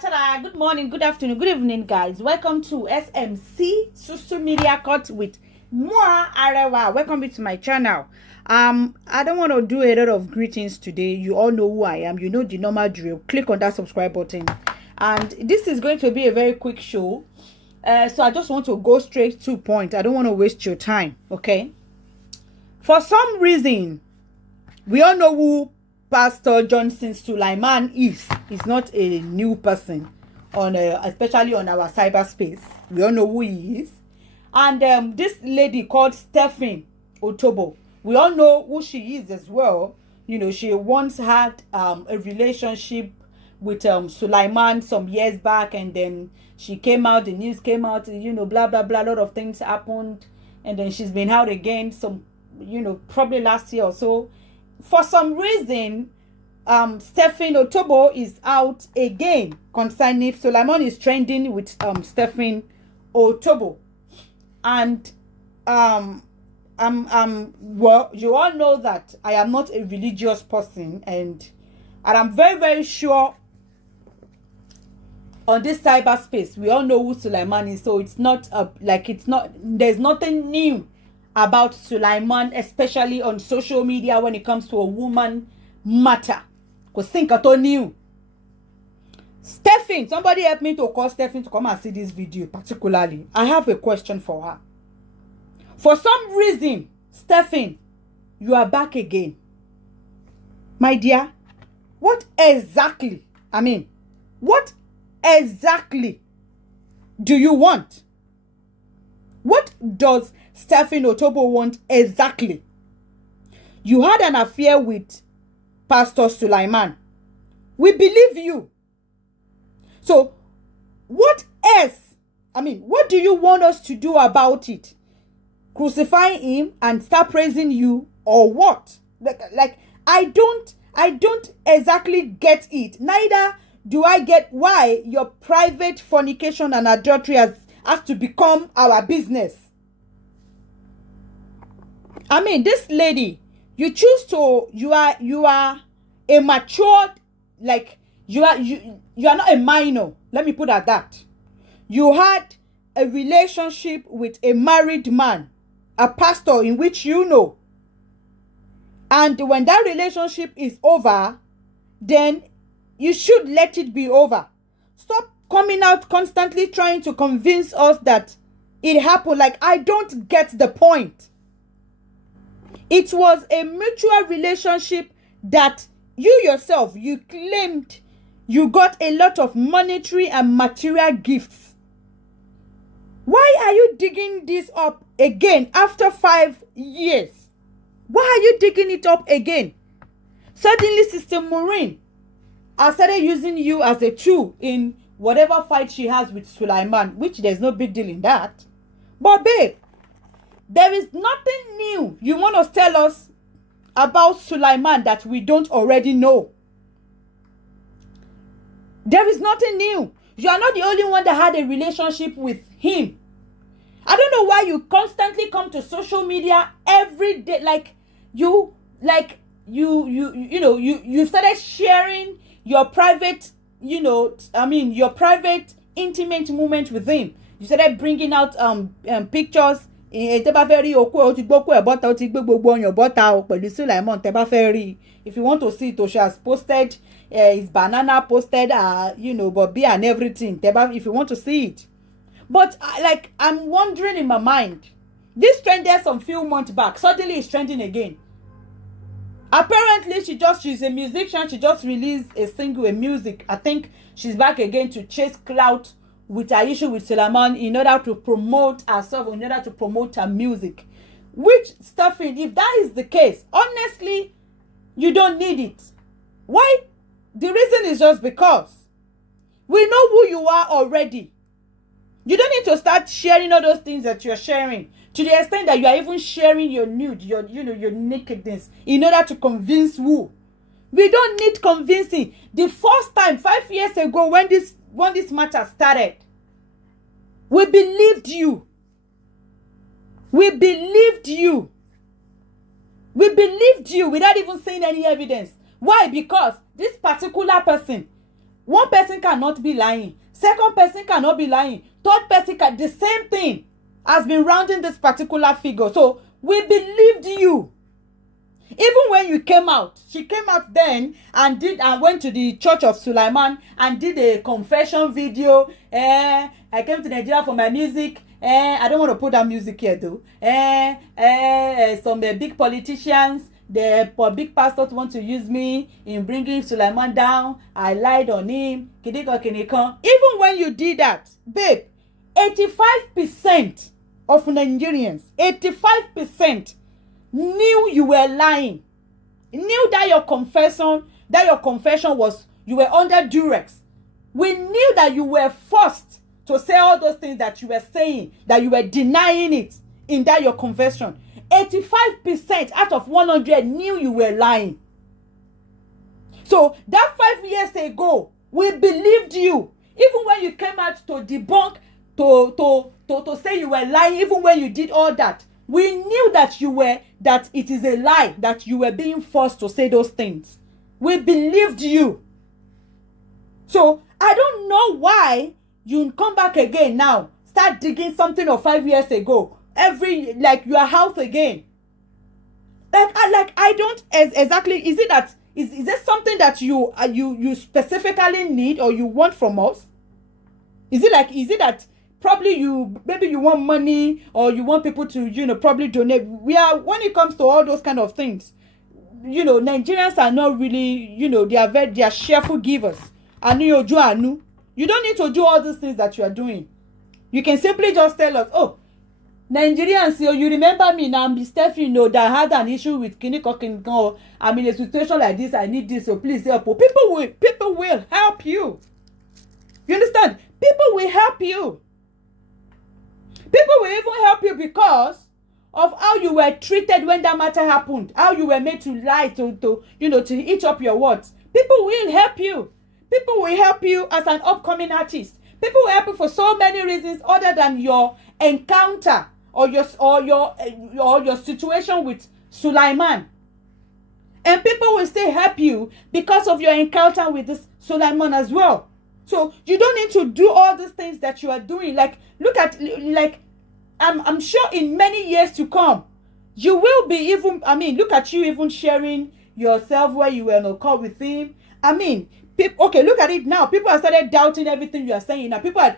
Ta-da! Good morning, good afternoon, good evening, guys. Welcome to SMC Social Media Cut with moi Arewa. Welcome to my channel. I don't want to do a lot of greetings today. You all know who I am. You know the normal drill. Click on that subscribe button. And this is going to be a very quick show. So I just want to go straight to point. I don't want to waste your time. Okay. For some reason, we all know who Pastor Johnson Sulaiman is. He's not a new person on especially on our cyberspace. We all know who he is. And this lady called Stephen Otobo, we all know who she is as well. You know, she once had a relationship with Sulaiman some years back, and then she came out, the news came out, you know, blah blah blah, a lot of things happened, and then she's been out again some, you know, probably last year or so. For some reason, Stephen Otobo is out again concerning Sulaiman is trending with Stephen Otobo. And well, you all know that I am not a religious person, and I'm very, very sure on this cyberspace we all know who Sulaiman is, so it's not there's nothing new about Sulaiman, especially on social media when it comes to a woman matter. Because think at all new. Stephen, somebody help me to call Stephen to come and see this video particularly. I have a question for her. For some reason, Stephen, you are back again. My dear, what exactly do you want? What does Stephen Otobo want exactly? You had an affair with Pastor Sulaiman. We believe you. So, what else? What do you want us to do about it? Crucify him and start praising you, or what? Like I don't exactly get it. Neither do I get why your private fornication and adultery has to become our business. This lady, you choose to, you are a matured, like you are not a minor. Let me put it at that. You had a relationship with a married man, a pastor in which you know. And when that relationship is over, then you should let it be over. Stop coming out constantly trying to convince us that it happened. Like, I don't get the point. It was a mutual relationship that you yourself, you claimed you got a lot of monetary and material gifts. Why are you digging this up again after 5 years? Why are you digging it up again? Suddenly, Sister Maureen has started using you as a tool in whatever fight she has with Sulaiman, which there's no big deal in that. But babe, there is nothing new you want to tell us about Sulaiman that we don't already know. There is nothing new. You are not the only one that had a relationship with him. I don't know why you constantly come to social media every day, you started sharing your private, your private intimate moment with him. You started bringing out pictures. If you want to see it, she has posted his banana, posted Bobby and everything. If you want to see it. But I'm wondering in my mind, this trended some few months back, suddenly it's trending again. Apparently she's a musician. She just released a single, a music. I think she's back again to chase clout with her issue with Sulaiman in order to promote herself, in order to promote her music. Which, Stephen, if that is the case, honestly, you don't need it. Why? The reason is just because we know who you are already. You don't need to start sharing all those things that you're sharing, to the extent that you are even sharing your nude, your nakedness, in order to convince who. We don't need convincing. The first time, 5 years ago, when this matter started, we believed you. We believed you. We believed you without even seeing any evidence. Why? Because this particular person One person cannot be lying. Second person cannot be lying. Third person can. The same thing has been rounding this particular figure. So we believed you. Even when you came out, she came out then and went to the church of Sulaiman and did a confession video. I came to Nigeria for my music. I don't want to put that music here though. Some big politicians, the big pastors want to use me in bringing Sulaiman down. I lied on him. Even when you did that, babe, 85% of Nigerians, 85% knew you were lying, knew that your confession was, you were under duress. We knew that you were forced to say all those things that you were saying, that you were denying it in that your confession. 85% out of 100 knew you were lying. So that 5 years ago, we believed you. Even when you came out to debunk, to say you were lying, even when you did all that, we knew that that it is a lie, that you were being forced to say those things. We believed you. So I don't know why you come back again now, start digging something of 5 years ago. Like your house again. I don't exactly. Is it that is there something that you specifically need or you want from us? Is it that probably maybe you want money or you want people to probably donate? When it comes to all those kind of things, Nigerians are not really, they are cheerful givers. You don't need to do all these things that you are doing. You can simply just tell us, oh, Nigerians, you remember me now, I'm Stephen, that had an issue with Kiniko. I'm in a situation like this, I need this, so please help. People will help you. You understand? People will help you. People will even help you because of how you were treated when that matter happened. How you were made to lie, to eat up your words. People will help you. People will help you as an upcoming artist. People will help you for so many reasons other than your encounter or your situation with Sulaiman. And people will still help you because of your encounter with this Sulaiman as well. So you don't need to do all these things that you are doing. Look at, I'm sure in many years to come, you will be even, look at you even sharing yourself where you were on a call with him. Okay, look at it now. People have started doubting everything you are saying. Now people are,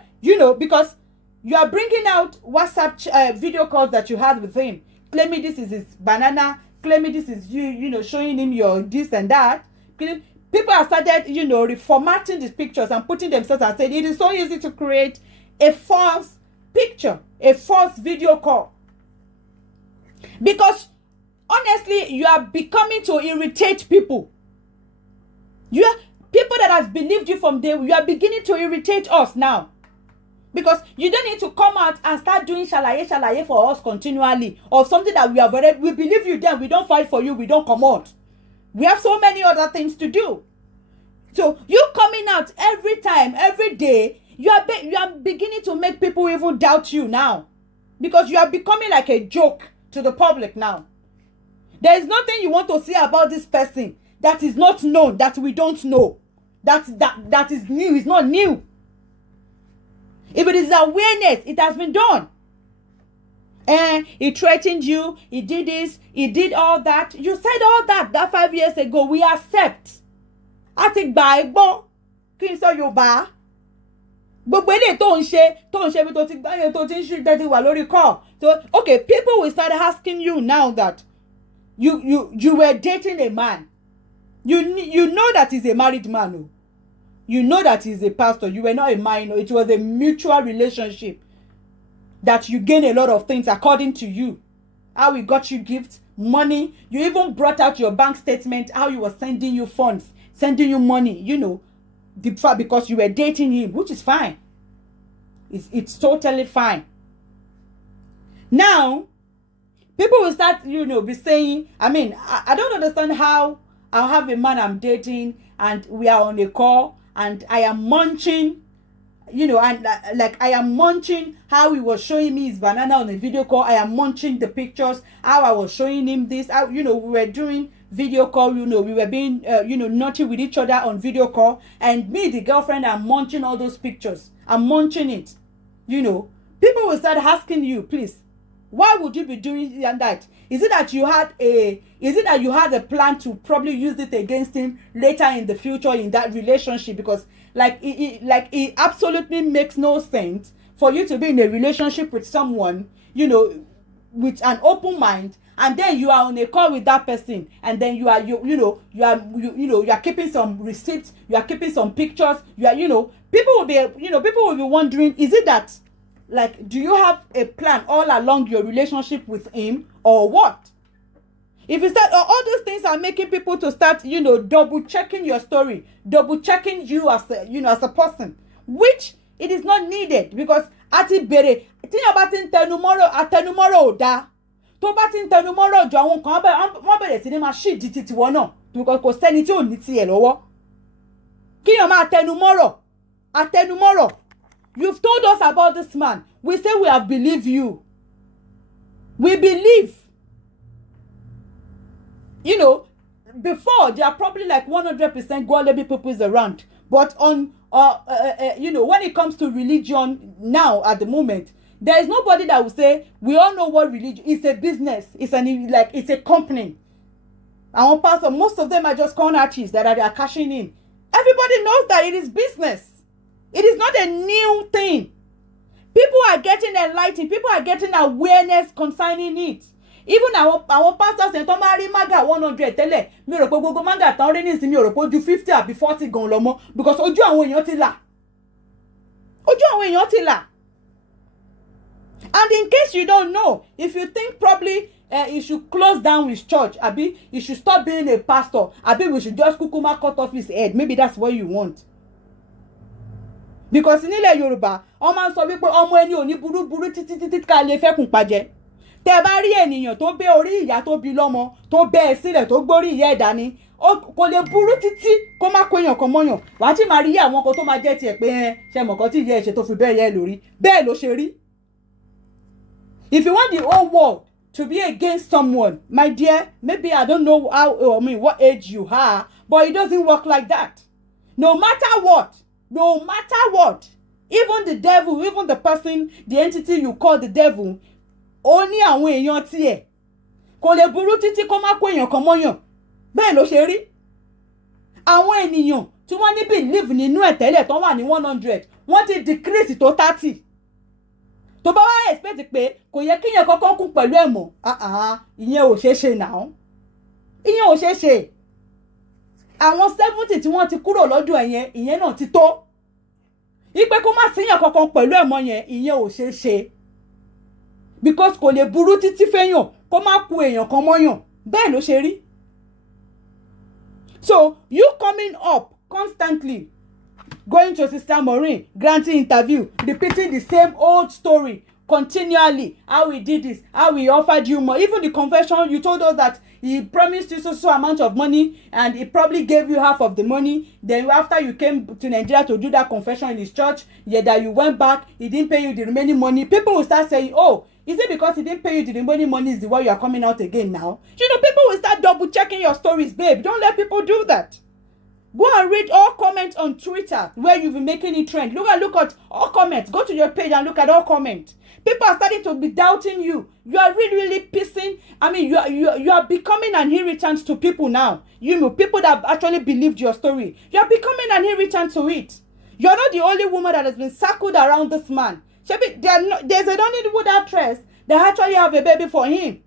because you are bringing out WhatsApp video calls that you had with him, claiming this is his banana, claiming this is you, showing him your this and that. People have started, reformatting these pictures and putting themselves and saying it is so easy to create a false picture, a false video call. Because honestly, you are becoming to irritate people. People that has believed you from day, you are beginning to irritate us now. Because you don't need to come out and start doing shalaye for us continually. Or something that we have already, we believe you then, we don't fight for you, we don't come out. We have so many other things to do. So you coming out every time, every day, you are beginning to make people even doubt you now. Because you are becoming like a joke to the public now. There is nothing you want to say about this person that is not known, that we don't know. That is new, it's not new. If it is awareness, it has been done. And he threatened you, he did this, he did all that. You said all that 5 years ago. We accept. Aigbe, kí n sọ Yorùbá. Gbogbo èdè tó ń ṣe bí tó ti ń ṣe tẹ́tí wà lórí call. So, okay, people will start asking you now that you were dating a man. You know that he's a married man. Oh. You know that he's a pastor. You were not a minor. It was a mutual relationship. That you gain a lot of things according to you. How he got you gifts, money. You even brought out your bank statement. How he was sending you funds, sending you money. Because you were dating him, which is fine. It's totally fine. Now, people will start, be saying, I don't understand how I'll have a man I'm dating and we are on a call and I am munching, and I am munching how he was showing me his banana on a video call. I am munching the pictures, how I was showing him this, how, we were doing video call, we were being, naughty with each other on video call, and me, the girlfriend, I'm munching all those pictures. I'm munching it. People will start asking you, please, why would you be doing that? Is it that you had a plan to probably use it against him later in the future in that relationship? Because it absolutely makes no sense for you to be in a relationship with someone, with an open mind, and then you are on a call with that person, and then you are keeping some receipts, you are keeping some pictures, people will be wondering, is it that, like, do you have a plan all along your relationship with him, or what? If you start, all those things are making people to start, double checking your story, double checking you as a person, which it is not needed, because ati bere tí yàn bá tin tẹnumọ́rọ̀ àtẹnumọ́rọ̀ ò dá tó bá tin tẹnumọ́rọ̀ jọ àwọn kan wọ́n bẹ̀rẹ̀ sí ní máa ṣì di titi wọn náà, because kò sẹ́ni tí ò ní tiẹ̀ lọ́wọ́ kí yàn máa àtẹnumọ́rọ̀. You've told us about this man. We say we have believed you. We believe. Before there are probably like 100% gullible people around. But when it comes to religion now at the moment, there is nobody that will say, we all know what religion is. A business. It's a company. Our pastor, most of them are just con artists that are cashing in. Everybody knows that it is business. It is not a new thing. People are getting enlightened. People are getting awareness concerning it. Even our pastors and Tomari Maga 100 tẹ́lẹ̀ mi rò pé gbogbo maga tán rí nísìn mi rò pé ojú 50 àbí 40 gan lọ mọ́, because ojú àwọn èèyàn ti là. And in case you don't know, if you think probably you should close down his church, abi you should stop being a pastor, abi we should just kukuma cut off his head, maybe that's what you want. Because nílẹ̀ Yorùbá wọ́n máa ń sọ wípé ọmọ ẹni ò ní burú títí ká lè fẹ́kùn pàjẹ́. Tẹ́ bá rí ènìyàn tó bẹ́ orí ìyá tó bí lọ́mọ tó bẹ́ ẹ sílẹ̀ tó gbórí ìyá ẹ̀ dání, kò lè burú títí kó má kó èèyàn kan mọ́yàn. Wàá tí máa rí àwọn kan tó máa jẹ́ tiẹ̀ pé ṣe mọ̀kan tí ìyá ẹ̀ ṣe tó fi bẹ́ẹ̀ yẹ lórí. Bẹ́ẹ̀ ló ṣe rí. If you want the whole world to be against someone, my dear, maybe I don't know what age you are, but it doesn't work like that. No matter what, even the devil, even the person, the entity you call the devil, ó ní àwọn èèyàn tiẹ̀, kò lè burú títí kó má kó èèyàn kan mọ́yàn. Bẹ́ẹ̀ ló ṣe rí. Àwọn ènìyàn tí wọ́n ní believe nínú ẹ̀ tẹ́lẹ̀ tó wà ní 100, wọ́n ti decrease tó 30. Tó bá wá expect pé kò yẹ kí yẹn kọ́kọ́ kú pẹ̀lú ẹ̀ mọ́, ìyẹn ò ṣeé ṣe now. Ìyẹn ò ṣeé ṣe. Àwọn 70 tí wọ́n ti kúrò lọ́dún ẹ̀yẹn, ìyẹn náà ti tó. Ipe kó má síyàn kankan pẹ̀lú ẹ̀ mọ́ yẹn, ìyẹn ò ṣeé ṣe. Because kò lè burú títí fẹ́yàn kó má ku èèyàn kan mọ́yàn. Bẹ́ẹ̀ ló ṣe rí. So you coming up constantly, going to Sister Maureen, granting interview, repeating the same old story continually, how he did this, how he offered you more. Even the confession, you told us that he promised you so amount of money and he probably gave you half of the money. Then after you came to Nigeria to do that confession in his church, that you went back, he didn't pay you the remaining money. People will start saying, oh, is it because he didn't pay you the remaining money is the why you are coming out again now? People will start double checking your stories, babe. Don't let people do that. Go and read all comments on Twitter where you've been making it trend. Look at all comments. Go to your page and look at all comments. People are starting to be doubting you. You are really pissing. I mean, you are becoming an irritant to people now. People that have actually believed your story. You are becoming an irritant to it. You are not the only woman that has been circled around this man. There's a Nollywood actress that actually have a baby for him.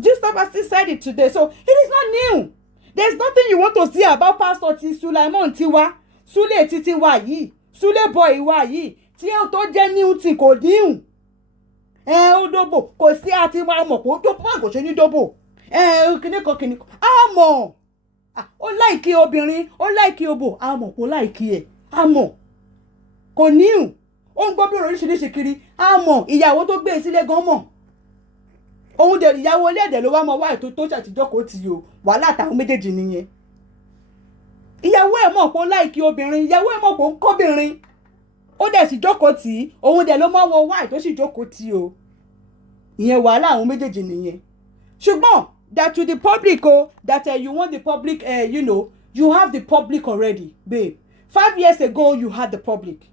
Just as he said it today. So it is not new. There's nothing you want to see about Pastor Sulaiman tiwa, Sule titi wa yi, Sule boy wa yi. Tí ó tó jẹ́ new thing kò díhùn. Ó dóbò, kò sí àti wa mọ̀ kò dóbò, kò ṣe ní dóbò. Kìnìkan. A mọ̀. Ó like obìnrin, ó like obo, a mọ̀ kò like ẹ̀. A mọ̀. Kò níhùn. Ó ń gbọ́ bí oríṣiríṣi kiri. A mọ̀, ìyàwó tó gbé sílé gan mọ̀. Òun dẹ̀ ìyàwó lédè ló wá mọ wá ètò tó ṣàtijọ́kọ̀ tí o. Wàhálà táwọn méjèèjì nìyẹn. Ìyàwó ẹ̀ mọ̀ kò like obìnrin, ìyàwó ẹ̀ mọ̀ kò ń kọ́bìnrin. Ó dẹ̀ sì jókòó tì, òun dẹ̀ ló mọ́ wọ wáì tó sì jókòó tì o. Ìyẹn wàhálà àwọn méjèèjì nìyẹn. Ṣùgbọ́n that to the public, that you want the public, you have the public already, babe. 5 years ago, you had the public.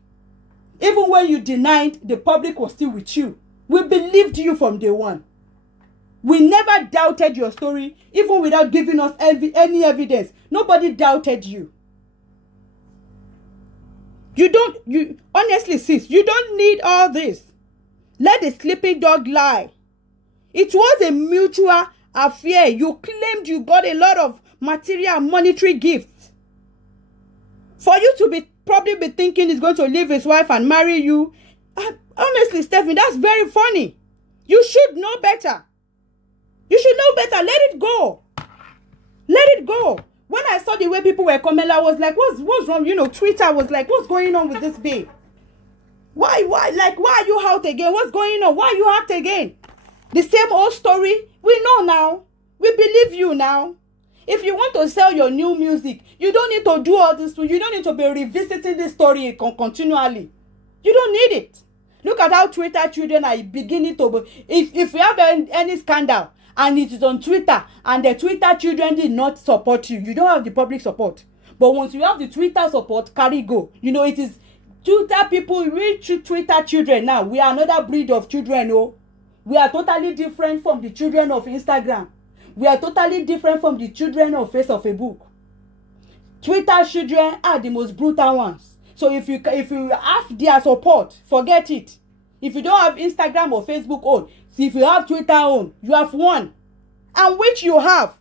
Even when you denied, the public was still with you. We believed you from day one. We never doubted your story, even without giving us any evidence. Nobody doubted you. Honestly, sis, you don't need all this. Let the sleeping dog lie. It was a mutual affair. You claimed you got a lot of material and monetary gifts. For you to probably be thinking he's going to leave his wife and marry you. Honestly, Stephanie, that's very funny. You should know better. You should know better. Let it go. Let it go. When I saw the way people were coming, I was like, what's wrong? Twitter was like, what's going on with this babe? Why are you out again? What's going on? Why are you out again? The same old story. We know now. We believe you now. If you want to sell your new music, you don't need to do all this. You don't need to be revisiting this story continually. You don't need it. Look at how Twitter children are beginning to... If you have any scandal, and it is on Twitter, and the Twitter children did not support you, you don't have the public support. But once you have the Twitter support, carry go. It is Twitter people, rich Twitter children now. We are another breed of children, We are totally different from the children of Instagram. We are totally different from the children of Facebook. Twitter children are the most brutal ones. So if you have their support, forget it. If you don't have Instagram or Facebook own, if you have Twitter own, you have won. And which you have.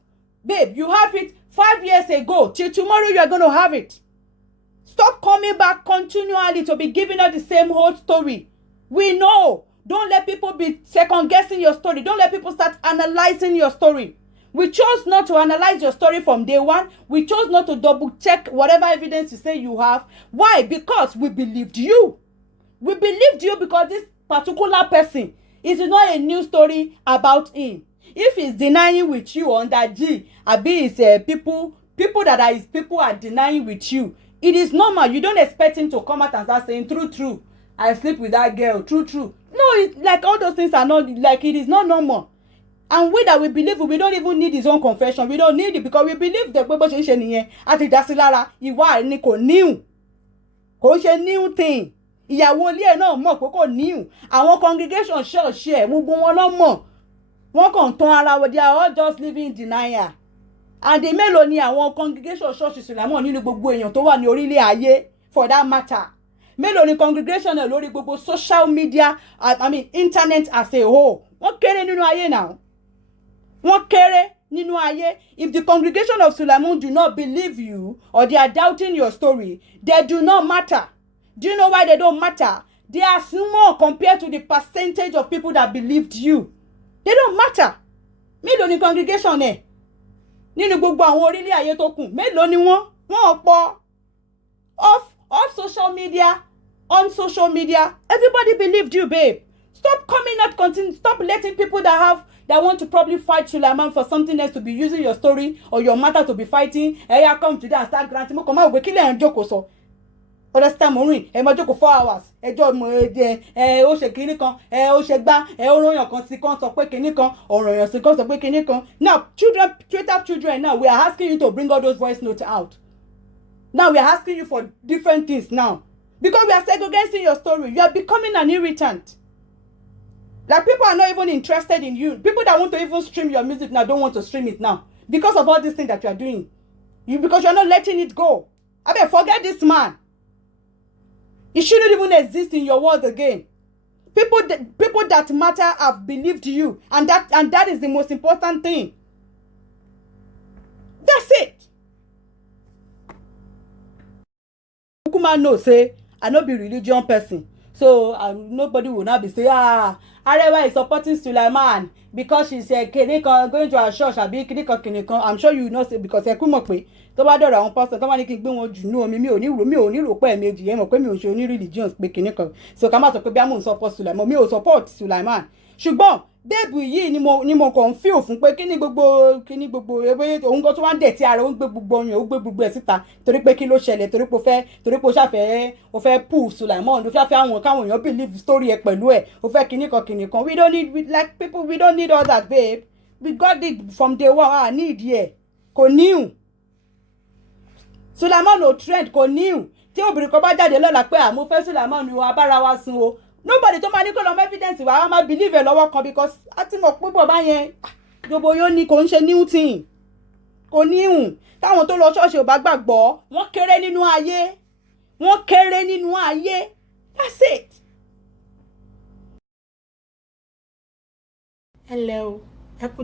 Babe, you have it 5 years ago. Till tomorrow you are going to have it. Stop coming back continually to be giving us the same old story. We know. Don't let people be second guessing your story. Don't let people start analyzing your story. We chose not to analyze your story from day one. We chose not to double check whatever evidence you say you have. Why? Because we believed you. We believed you because this particular person is not a new story about him. If he's denying with you under G, abi is people that are his people are denying with you. It is normal. You don't expect him to come out and start saying true. I sleep with that girl. True. No, like all those things are not like it is not normal. And we that we believe, we don't even need his own confession. We don't need it because we believe that gbogbo ṣe nìyẹn àti ìdásílára ìwà ni kò new. Kò ṣe new thing. Ìyàwó ilé ẹ̀ náà mọ̀ pé kò new. Àwọn congregation church ẹ̀ gbogbo wọn ló mọ̀. Wọ́n kàn tán ara wọn, they are all just living in denial. And the mélòó ni àwọn congregation church Sulaiman nínú gbogbo èèyàn tó wà ní orílẹ̀ ayé for that matter. Mélòó ni congregation ẹ̀ lórí gbogbo social media, internet as a whole. Wọ́n kéré nínú ayé now. Wọ́n kéré nínú ayé. If the congregation of Sulaiman do not believe you or they are doubting your story, they do not matter. Do you know why they don't matter? They are small compared to the percentage of people that believed you. They don't matter. Mélòó ni congregation ẹ̀? Nínú gbogbo àwọn orílẹ̀ ayé tó kù. Mélòó ni wọ́n pọ̀. Off social media, on social media, everybody believed you, babe. Stop coming out, continue. Stop letting people that want to probably fight Sulaiman for something else to be using your story or your matter to be fighting. Hey, I come today and start granting me. Come on, we kill and joke so. Understand, Maureen? Hey, my joke 4 hours. Hey, job, ó ṣe kíní kan. Ó ṣe gbá. Ó ròyàn kan sí kan sọ pé kíní kan. Ó ròyàn sí kan sọ pé kíní kan. Now, Twitter children, now we are asking you to bring all those voice notes out. Now we are asking you for different things now. Because we are segregating your story. You are becoming an irritant. Like people are not even interested in you. People that want to even stream your music now don't want to stream it now. Because of all these things that you are doing. Because you are not letting it go. I mean, forget this man. He shouldn't even exist in your world again. People that matter have believed you. And that is the most important thing. That's it. Ukuma no say, I no be religion person. So nobody will not be saying, Arewa is supporting Sulaiman because she's going to her church. I'm sure you know say because tó bá dọ̀rọ̀ àwọn pastor tó bá ní kí n gbé wọn jù ní omi mi ò ní rò pé ẹ̀mejì yẹn mọ̀ pé mi ò ṣe oní religions pé kinní kan so ká má sọ pé bí amóhùn support Sulaiman mi ò support Sulaiman ṣùgbọ́n bẹ́ẹ̀bù yìí ni mo kàn ń feel fún pé kíní gbogbo ewé òun kan tó wá ń dẹ̀ tí ara ó ń gbé gbogbo ọyàn ó gbé gbogbo ẹ̀ síta torí pé kí ló ṣẹlẹ̀ torí pé ó fẹ́ pull Sulaiman ó fẹ́ àwọn káwọn èèyàn believe story ẹ̀ pẹ̀lú ẹ̀ ó fẹ́ kíní kan we don't need like people we don't need all that babe we got it from day one. I need here. Kò new. Sulaiman no trend kò new. Tí obìnrin kan bá jáde lọ́la pé mo fẹ́ Sulaiman ni wa bára wa sùn o. Nobody tó máa ní kó lọ evidence wa máa believe ẹ lọ́wọ́ kan because a ti mọ̀ pé bọ̀bá yẹn gbogbo yóò ní kò ń ṣe new thing. Kò new. Táwọn tó lọ ṣọ́ọ̀ṣì ò bá gbàgbọ́, wọ́n kéré nínú ayé. Wọ́n kéré nínú ayé. That's it. Hello. Ẹ kú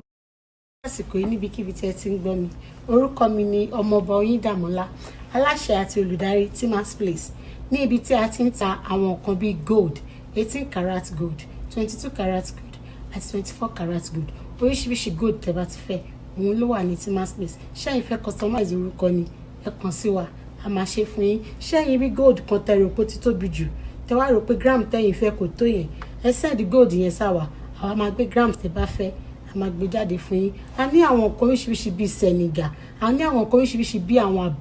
àsìkò yìí níbikíbi tí ẹ ti ń gbọ́ mi. Orúkọ mi ni ọmọọba Oyindàmọ́lá, aláṣẹ àti olùdarí Timas Place, ní ibi tí a ti ń ta àwọn nǹkan bíi gold, 18 karat gold, 22 karat gold àti 24 karat gold. Oríṣiríṣi gold tẹ́ bá ti fẹ́, òun ló wà ní Timas Place. Ṣé ẹ fẹ́ customize orúkọ ni? Ẹ kàn sí wa, a máa ṣe fún yín. Ṣé ẹ̀yin rí gold kan tẹ́ rò pé ó ti tóbi jù? Tẹ́ wá rò pé gram tẹ́yin fẹ́ kò tó yẹn. Ẹ send gold yẹn sáwà, àwa máa gbé grams tẹ́ bá fẹ́. Máa gbé jáde fún yín. A ní àwọn nǹkan oríṣiríṣi bíi Senegal, a ní àwọn nǹkan oríṣiríṣi bíi àwọn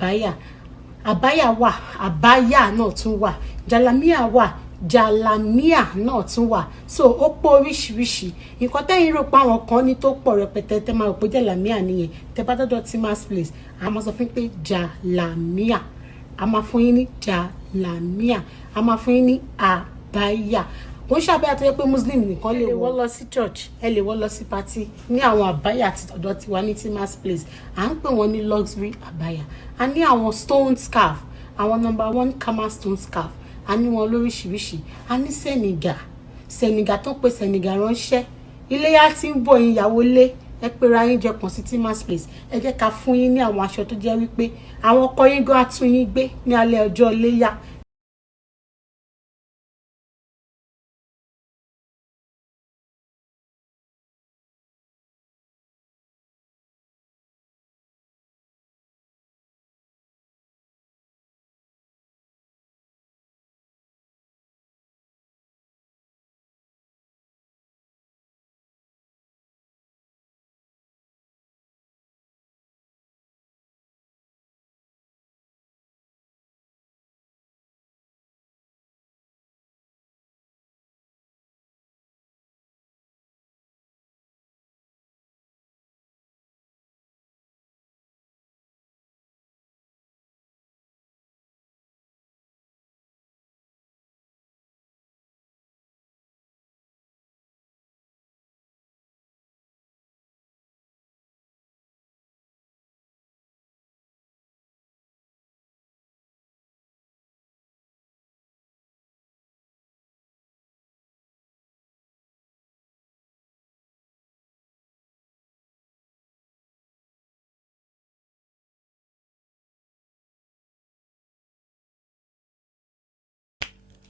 àbáyà wà, àbáyà náà tún wà, jalamia wà, jalamia náà tún wà. So ó pọ̀ oríṣiríṣi. Nǹkan tẹ́yin rò pé àwọn kan ní tó pọ̀ rẹpẹtẹ tẹ́ máa rò pé jalamia nìyẹn. Tẹ́ bá dọ́dọ̀ Timas Place, a máa sọ fún yín pé jalamia, a máa fún yín ní jalamia, a máa fún yín ní àbáyà. Wọ́n ṣàbẹ̀yà tó yẹ pé Muslim nìkan lè wọ̀ lọ sí church, ẹ lè wọ̀ lọ sí party ní àwọn àbáyà àti ọ̀dọ̀ tiwa ní Timas Place. À ń pè wọ́n ní luxury àbáyà. A ní àwọn stone scarf, àwọn #1 Kama stone scarf. A ní wọn lóríṣiríṣi. A ní Senegal tó pé Senegal ránṣẹ́. Iléyá tí ń bọ̀ ìyàwó lé, ẹ pera yín jẹ kàn sí Timas Place. Ẹ jẹ́ ká fún yín ní àwọn aṣọ tó jẹ́ wípé àwọn ọkọ yín gan á tún yín gbé ní alẹ́ ọjọ́ Iléyá.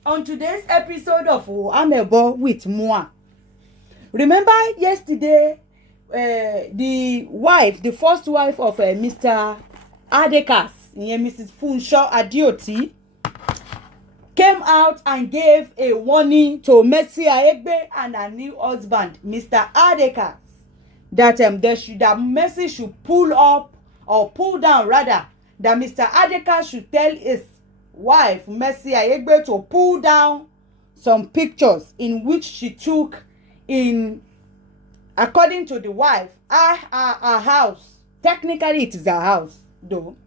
On today's episode of Amebo with Moi. Remember yesterday, the first wife of Mr. Adekaz, Mrs. Funsho Adeoti, came out and gave a warning to Mercy Aigbe and her new husband, Mr. Adekaz, that Mercy should pull up or pull down rather, that Mr. Adekaz should tell his wife Mercy Aigbe to pull down some pictures in which she took in, according to the wife, her house. Technically it is her house though.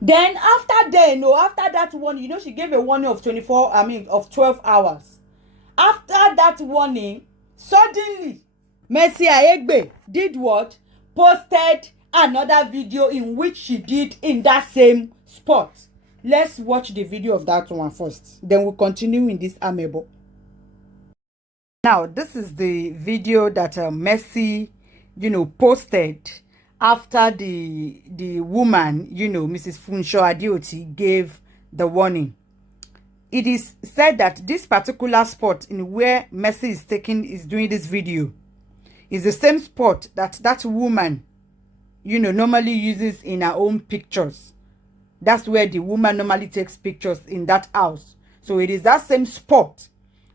Then after that warning, she gave a warning of 12 hours. After that warning, suddenly Mercy Aigbe did what? Posted another video in which she did in that same spot. Let's watch the video of that one first. Then we'll continue in this amebo. Now, this is the video that Mercy, posted after the woman, Mrs. Funsho Adeoti, gave the warning. It is said that this particular spot in where Mercy is doing this video is the same spot that woman, normally uses in her own pictures. That's where the woman normally takes pictures in that house. So it is that same spot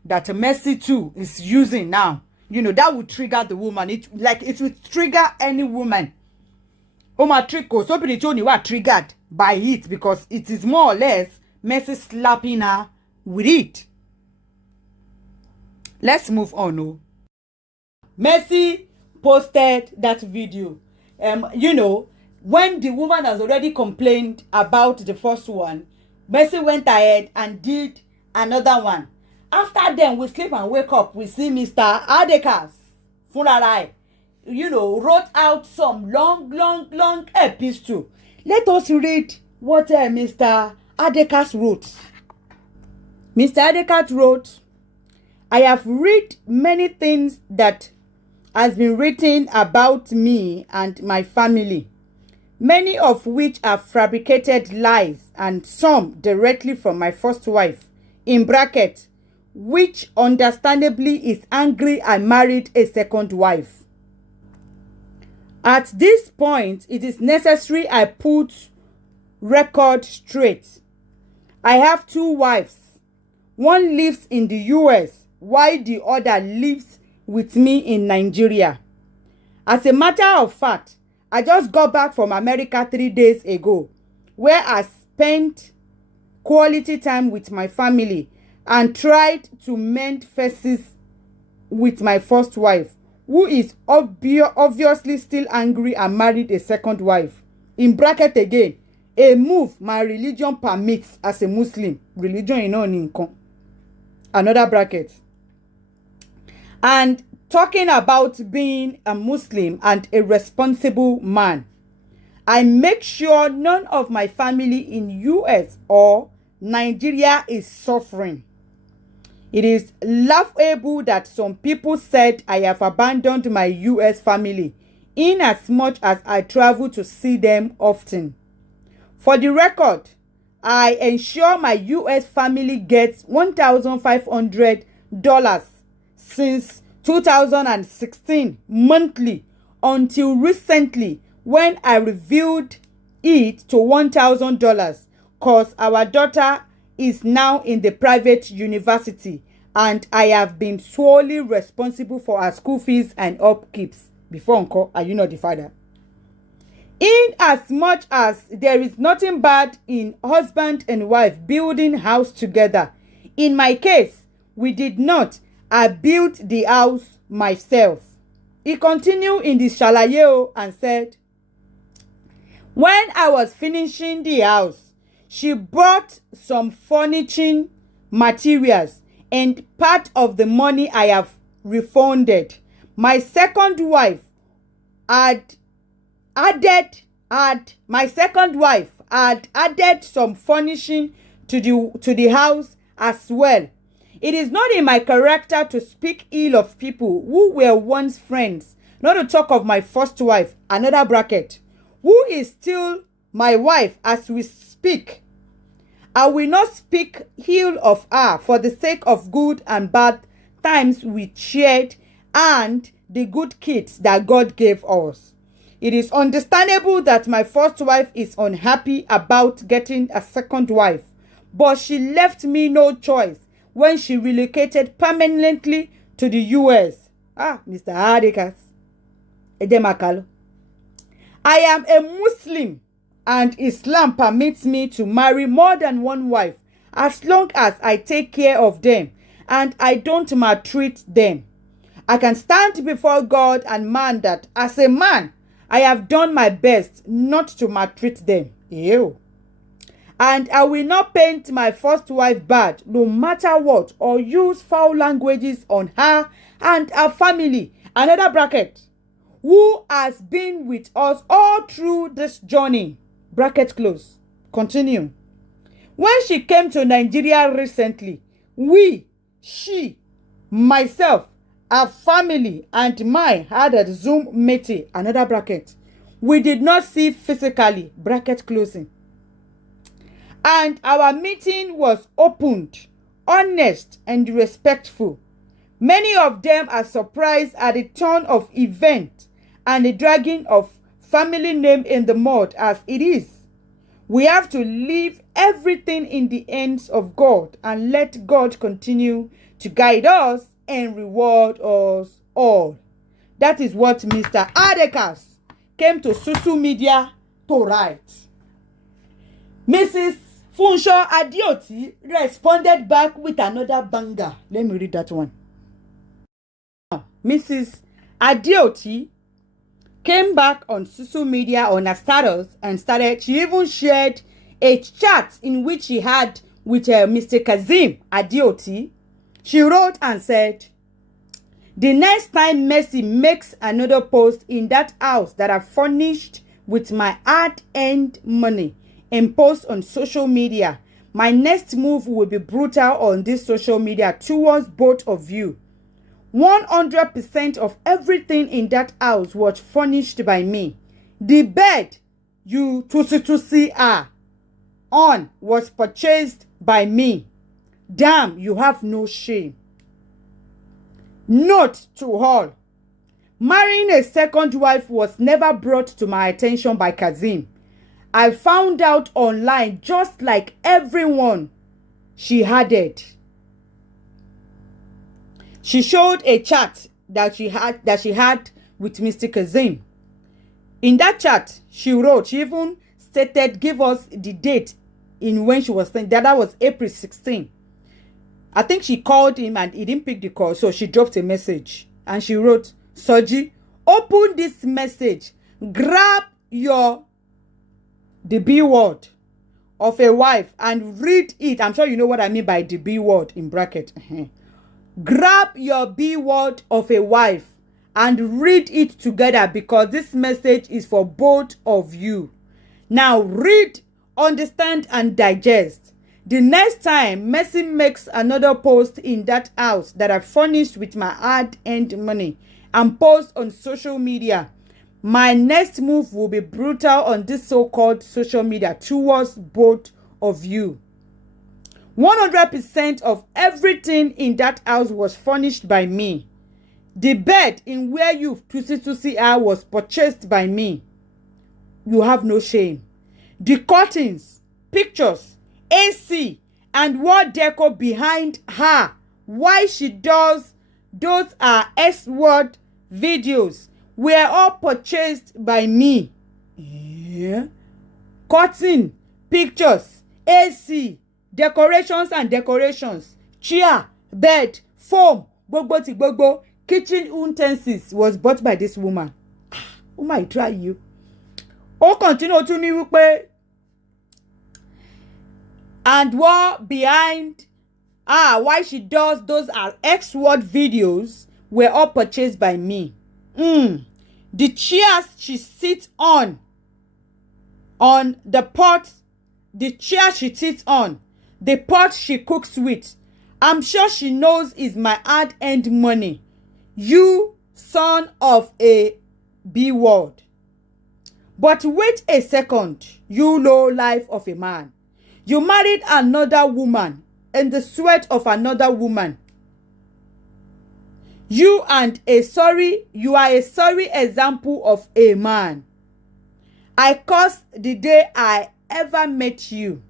that Mercy too is using now. That would trigger the woman. It will trigger any woman. So you are triggered by it because it is more or less Mercy slapping her with it. Let's move on. Mercy posted that video. When the woman has already complained about the first one, Mercy went ahead and did another one. After then, we sleep and wake up, we see Mr. Adekaz Funarai, wrote out some long epistle. Let us read what Mr. Adekaz wrote. Mr. Adekaz wrote, I have read many things that has been written about me and my family, many of which are fabricated lies and some directly from my first wife, in bracket, which understandably is angry I married a second wife. At this point, it is necessary I put record straight. I have 2 wives. One lives in the US, while the other lives with me in Nigeria. As a matter of fact, I just got back from America 3 days ago, where I spent quality time with my family and tried to mend faces with my first wife, who is obviously still angry and married a second wife. In bracket again, a move my religion permits as a Muslim. Religion, another bracket. And talking about being a Muslim and a responsible man, I make sure none of my family in US or Nigeria is suffering. It is laughable that some people said I have abandoned my US family in as much as I travel to see them often. For the record, I ensure my US family gets $1,500 since 2016 monthly until recently when I reviewed it to $1,000 because our daughter is now in the private university and I have been solely responsible for her school fees and upkeeps. Before uncle, are you not the father? In as much as there is nothing bad in husband and wife building house together, in my case, we did not. I built the house myself. He continued in the Shalaye and said, when I was finishing the house, she brought some furnishing materials and part of the money I have refunded. My second wife had added some furnishing to the house as well. It is not in my character to speak ill of people who were once friends, not to talk of my first wife, another bracket, who is still my wife as we speak. I will not speak ill of her for the sake of good and bad times we shared and the good kids that God gave us. It is understandable that my first wife is unhappy about getting a second wife, but she left me no choice when she relocated permanently to the US. Mr. Adekaz. Edemakalo. I am a Muslim and Islam permits me to marry more than one wife as long as I take care of them and I don't maltreat them. I can stand before God and man that as a man, I have done my best not to maltreat them. Ew. And I will not paint my first wife bad no matter what or use foul languages on her and her family. Another bracket. Who has been with us all through this journey. Bracket close. Continue. When she came to Nigeria recently, she, myself, her family and mine had a Zoom meeting. Another bracket. We did not see physically. Bracket closing. And our meeting was opened, honest and respectful. Many of them are surprised at the turn of event and the dragging of family name in the mud as it is. We have to leave everything in the hands of God and let God continue to guide us and reward us all. That is what Mr. Adekaz came to social media to write. Mrs. Funsho Adioti responded back with another banger. Let me read that one. Mrs. Adioti came back on social media on her status and she even shared a chat in which she had with Mr. Kazim Adeoti. She wrote and said, "The next time Mercy makes another post in that house that I furnished with my hard-earned money and post on social media, my next move will be brutal on this social media towards both of you. 100% of everything in that house was furnished by me. The bed you tusi are on was purchased by me. Damn, you have no shame." Note to all: marrying a second wife was never brought to my attention by Kazim. I found out online just like everyone. She added. She showed a chat that she had with Mr. Kazim. In that chat, she wrote, she even stated, give us the date in when she was saying that was April 16. I think she called him and he didn't pick the call, so she dropped a message and she wrote, "Soji, open this message, grab the B word of a wife and read it." I'm sure you know what I mean by the B word in bracket. Grab your B word of a wife and read it together, because this message is for both of you. Now read, understand and digest. The next time Mercy makes another post in that house that I furnished with my hard-earned money and post on social media, my next move will be brutal on this so-called social media towards both of you. 100% of everything in that house was furnished by me. The bed in where you tusi are was purchased by me. You have no shame. The curtains, pictures, AC and wall decor behind her why she does those S-word videos were all purchased by me. Yeah. Curtain, pictures, AC, decorations, chair, bed, foam, gbogbo, kitchen utensils was bought by this woman. Oh my, try you. Oh, continue to me wípé, and what behind why she does those X-word videos were all purchased by me. The chairs she sits on the pot, the chair she sits on, the pot she cooks with, I'm sure she knows is my hard-earned money. You son of a B-word. But wait a second, you low life of a man. You married another woman in the sweat of another woman. You are a sorry example of a man. I cursed the day I ever met you.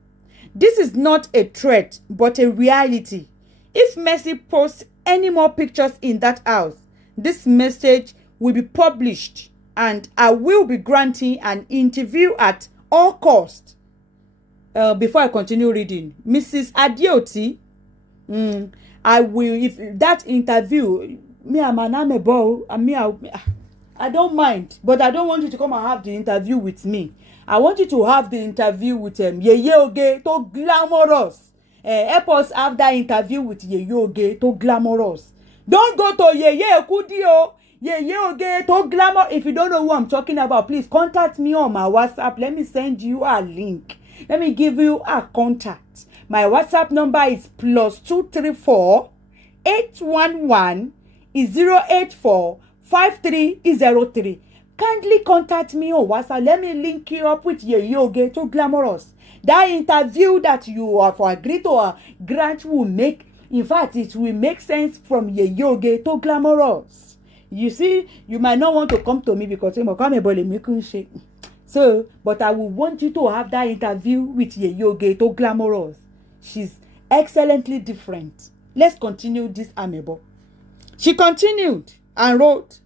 This is not a threat, but a reality. If Mercy posts any more pictures in that house, this message will be published and I will be granting an interview at all costs. Before I continue reading, Mrs. Adeoti, I will, if that interview, me, I'm an amebo, I don't mind, but I don't want you to come and have the interview with me. I want you to have the interview with Yeye Oge, to glamorous. Help us have that interview with Yeye Oge, to glamorous. Don't go to Yeye Kudio, Yeye Oge, to glamour. If you don't know who I'm talking about, please contact me on my WhatsApp. Let me send you a link. Let me give you a contact. My WhatsApp number is +234 811 084 5303. Kindly contact me on WhatsApp. Let me link you up with Yeye Oge to glamorous. That interview that you have agreed to grant will make, in fact, it will make sense from Yeye Oge to glamorous. You see, you might not want to come to me because you come a so, but I will want you to have that interview with Yeye Oge to glamorous. She's excellently different. Let's continue this amebo. She continued and wrote,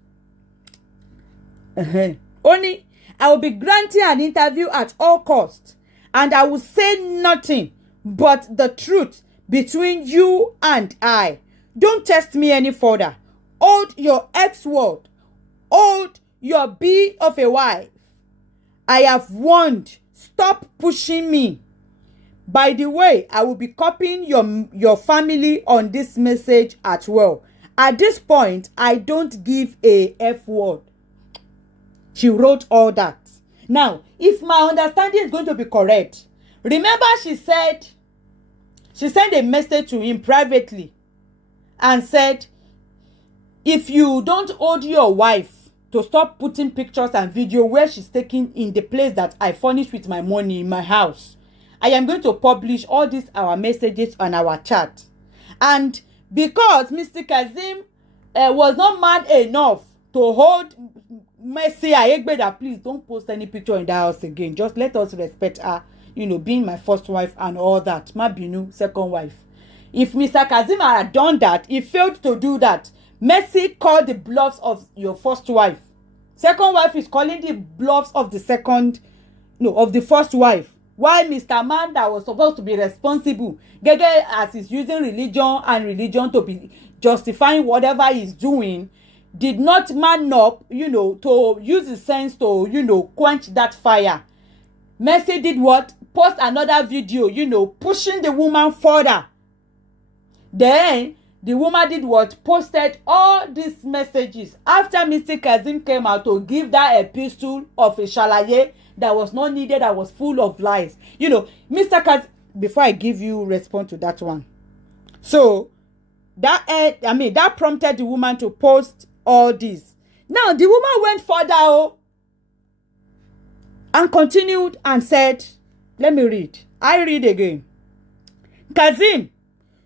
Only, I will be granting an interview at all costs, and I will say nothing but the truth between you and I. Don't test me any further. Hold your X word. Hold your bee of a wife. I have warned. Stop pushing me. By the way, I will be copying your family on this message as well. At this point, I don't give a F word. She wrote all that. Now, if my understanding is going to be correct, remember she sent a message to him privately and said, if you don't hold your wife to stop putting pictures and video where she's taken in the place that I furnish with my money in my house, I am going to publish all these our messages on our chat. And because Mr. Kazim was not man enough to hold Mercy Aigbe that please don't post any picture in the house again. Just let us respect her, being my first wife and all that. Mabinu, second wife. If Mr. Kazim had done that, he failed to do that. Mercy called the bluffs of your first wife. Second wife is calling the bluffs of the first wife. While Mr. Man that was supposed to be responsible, Gege as he's using religion to be justifying whatever he's doing, did not man up, to use his sense to, quench that fire. Mercy did what? Post another video, pushing the woman further. Then the woman did what? Posted all these messages after Mr. Kazim came out to give that epistle of a shalaye that was not needed, that was full of lies. Mr. Kazim, before I give you response to that one. So that prompted the woman to post all this. Now the woman went further and continued and said, let me read. I read again. Kazim,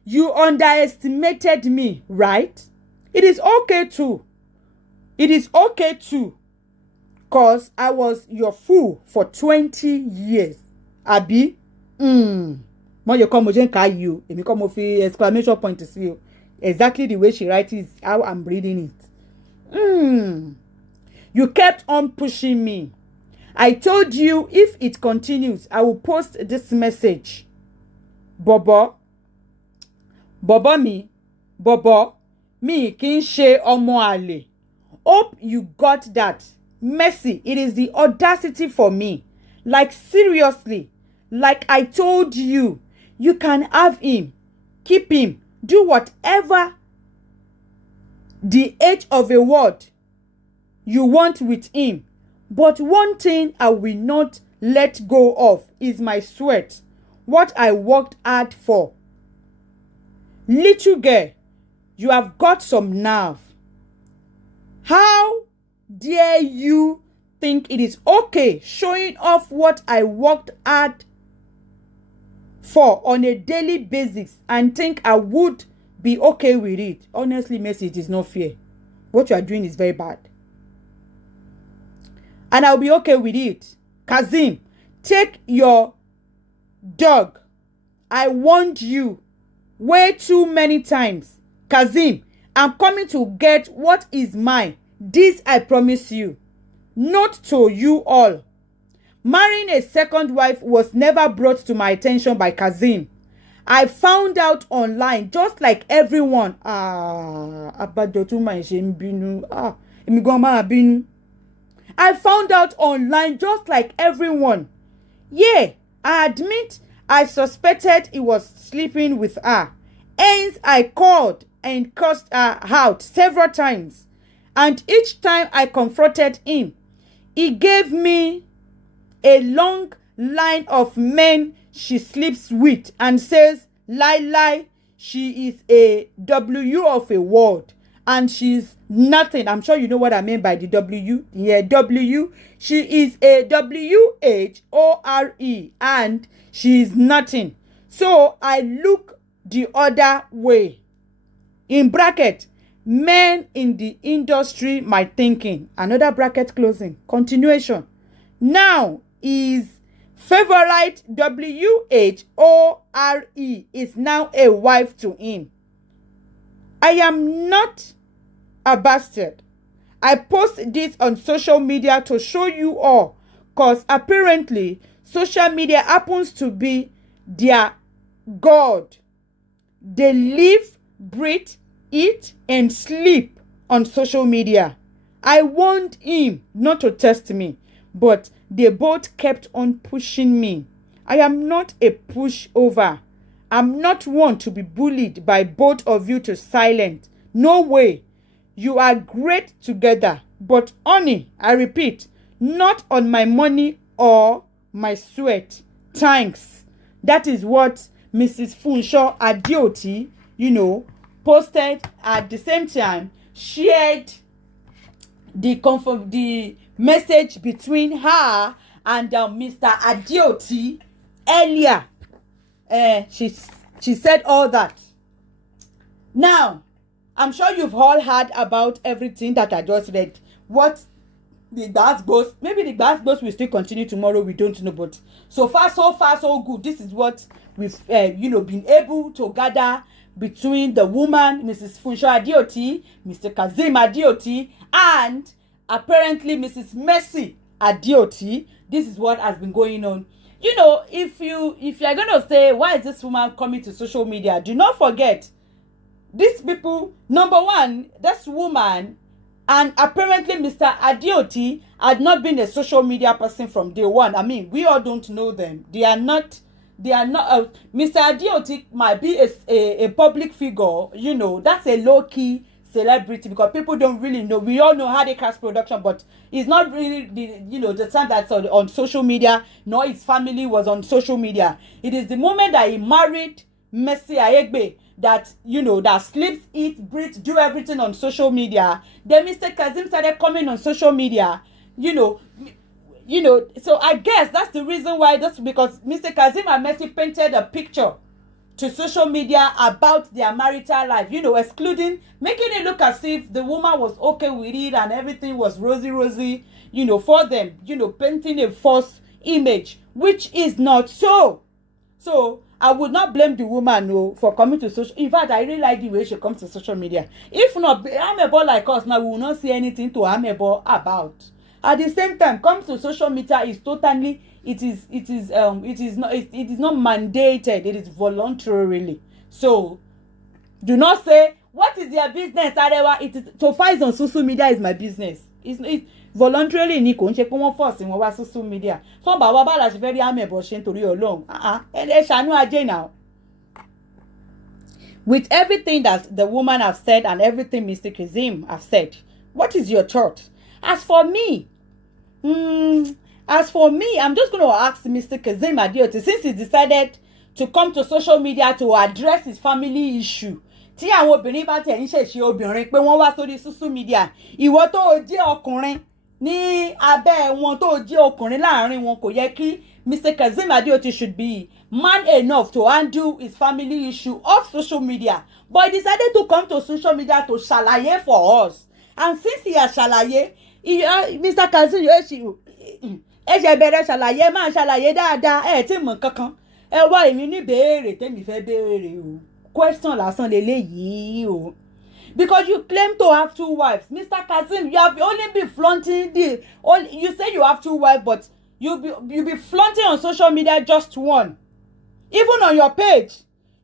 you underestimated me, right? It is okay too. Cause I was your fool for 20 years. Abi? Mo you come you. Emi come fi exclamation point to see you. Exactly the way she writes is how I'm reading it. You kept on pushing me. I told you if it continues, I will post this message. Bobo mi kì í ṣe ọmọ àlè. Hope you got that. Mercy, it is the audacity for me. Like seriously, like I told you, you can have him, keep him, do whatever the age of a word you want with him. But one thing I will not let go of is my sweat, what I worked hard for. Little girl, you have got some nerve. How dare you think it is okay showing off what I worked hard for on a daily basis and think I would be okay with it? Honestly, Mercy, it is not fair. What you are doing is very bad. And I'll be okay with it. Kazim, take your dog. I warned you way too many times. Kazim, I'm coming to get what is mine. This I promise you. Not to you all. Marrying a second wife was never brought to my attention by Kazim. I found out online just like everyone. I found out online just like everyone. Yeah, I admit I suspected he was sleeping with her. Hence, I called and cursed her out several times. And each time I confronted him, he gave me a long line of men she sleeps with and says, lie, she is a W of a word and she's nothing. I'm sure you know what I mean by the W. Yeah, W. She is a WHORE and she is nothing. So I look the other way. In bracket, men in the industry, my thinking. Another bracket closing. Continuation. Now is favorite WHORE is now a wife to him. I am not a bastard. I post this on social media to show you all, cause apparently social media happens to be their God. They live, breathe, eat and sleep on social media. I warned him not to test me, but they both kept on pushing me. I am not a pushover. I'm not one to be bullied by both of you to silence. No way. You are great together, but honey, I repeat, not on my money or my sweat. Thanks. That is what Mrs. Funsho Adeoti, posted. At the same time, shared the message between her and Mr. Adeoti earlier. She said all that. Now, I'm sure you've all heard about everything that I just read. What the Gbasgbos, maybe the Gbasgbos will still continue tomorrow, we don't know, but so far so good. This is what we've been able to gather between the woman, Mrs. Funsho Adeoti, Mr. Kazeem Adeoti, and apparently Mrs. Mercy Adeoti. This is what has been going on. If you're gonna say, why is this woman coming to social media, do not forget, these people, number one, this woman and apparently Mr. Adeoti had not been a social media person from day one. I mean, we all don't know them. They are not. Mr. Adeoti might be a public figure. That's a low-key celebrity because people don't really know. We all know Adekaz production, but it's not really the time that's on social media, nor his family was on social media. It is the moment that he married Mercy Aigbe that that sleeps, eats, breathes, do everything on social media. Then Mr. Kazeem started coming on social media. So I guess that's the reason why, just because Mr. Kazeem and Mercy painted a picture to social media about their marital life, excluding, making it look as if the woman was okay with it and everything was rosy, for them, painting a false image, which is not so. So I would not blame the woman for coming to social. In fact, I really like the way she comes to social media. If not, Amebo like us now, we will not see anything to Amebo about. At the same time, comes to social media is totally, it is not mandated. It is voluntarily. So do not say, what is your business, Arewa? It is to fight on social media is my business. It's voluntarily ni kò ń ṣe pé wọ́n force wọn wá social media. Fún bàbá bá la ṣe fẹ́ rí Amebo ṣe nítorí Ọlọ́run. Ẹ ṣàánú ajé now. With everything that the woman have said and everything Mr. Kazeem have said, what is your thought? As for me, I'm just going to ask Mr. Kazeem Adeoti, since he decided to come to social media to address his family issue. Tí àwọn obìnrin bá tẹ̀ ń ṣèṣe obìnrin pé wọ́n wá sórí social media, ìwọ tó jẹ́ ọkùnrin ní abẹ́ wọn, tó jẹ́ ọkùnrin láàrin wọn, kò yẹ kí Mr. Kazeem Adeoti should be man enough to handle his family issue off social media. But he decided to come to social media to ṣàlàyé for us. And since he has ṣàlàyé, Mr. Kazeem ẹ ṣe bẹ̀rẹ̀ ṣàlàyé, máa ṣàlàyé dáadáa, tí mọ̀ kankan. Ẹ wá èmi ní béèrè tèmi fẹ́ béèrè o. Question lásán leléyìí o. Because you claim to have 2 wives. Mr. Kazeem, you have only been flaunting you say you have 2 wives, but you be flaunting on social media just 1. Even on your page.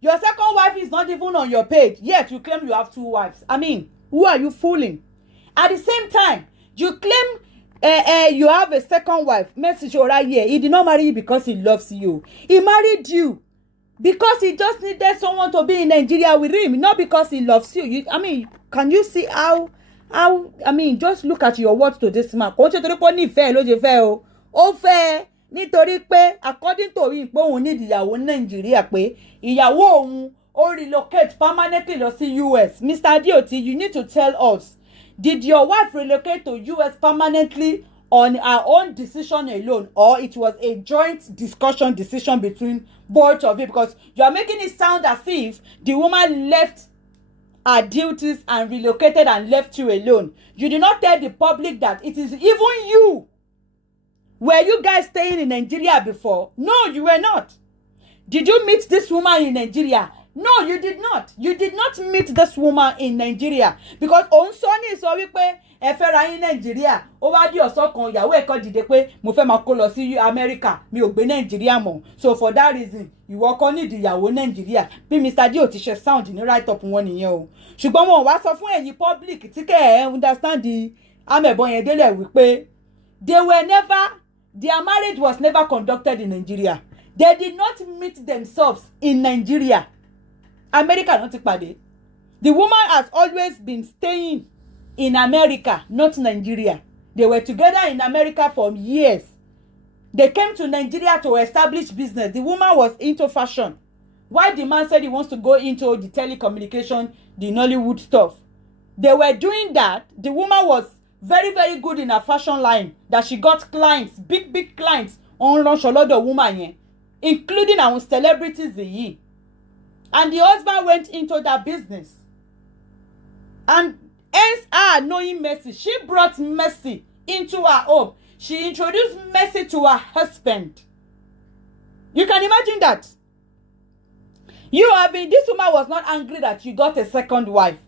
Your second wife is not even on your page. Yet you claim you have 2 wives. I mean, who are you fooling? At the same time, you claim you have a second wife. Message right here. He did not marry you because he loves you. He married you because he just needed someone to be in Nigeria with him, not because he loves you. Can you see how just look at your words to this man. Kò ṣe torí pé ó nífẹ̀ẹ́ ló ṣe fẹ́ o. Ó fẹ́ nítorí pé according to him pé òun ní ìyàwó Nàìjíríà, pé ìyàwó òun ó relocate permanently lọ sí US. Mr. Adeoti, you need to tell us, did your wife relocate to US permanently on her own decision alone, or it was a joint decision between both of you? Because you are making it sound as if the woman left her duties and relocated and left you alone. You did not tell the public that it is even you. Were you guys staying in Nigeria before? No, you were not. Did you meet this woman in Nigeria? No, you did not. You did not meet this woman in Nigeria. Because on Sunday sọ wípé ẹ fẹ́ ra yín Nigeria. Ó wá di ọ̀sán kan ìyàwó ẹ̀ kan dìde pé mo fẹ́ máa kó lọ sí America. Mi ò gbé Nigeria mọ́. So for that reason, ìwọ kọ́ need ìyàwó Nigeria. Bí Mr. Adeoti ṣe sound ní write up wọn nìyẹn o. Ṣùgbọ́n wọn wá sọ fún ẹ̀yin public tí kẹ́ ẹ̀ understand amẹ̀bọ yẹn délẹ̀ wípé their marriage was never conducted in Nigeria. They did not meet themselves in Nigeria. America náà ti pàdé. The woman has always been staying in America, not Nigeria. They were together in America for years. They came to Nigeria to establish business. The woman was into fashion, while the man said he wants to go into the telecommunication, the Nollywood stuff. They were doing that. The woman was very, very good in her fashion line, that she got clients, big clients on Ransholodo woman, including our celebrities. And the husband went into that business. And hence her knowing Mercy, she brought Mercy into her home. She introduced Mercy to her husband. You can imagine that. This woman was not angry that you got a second wife.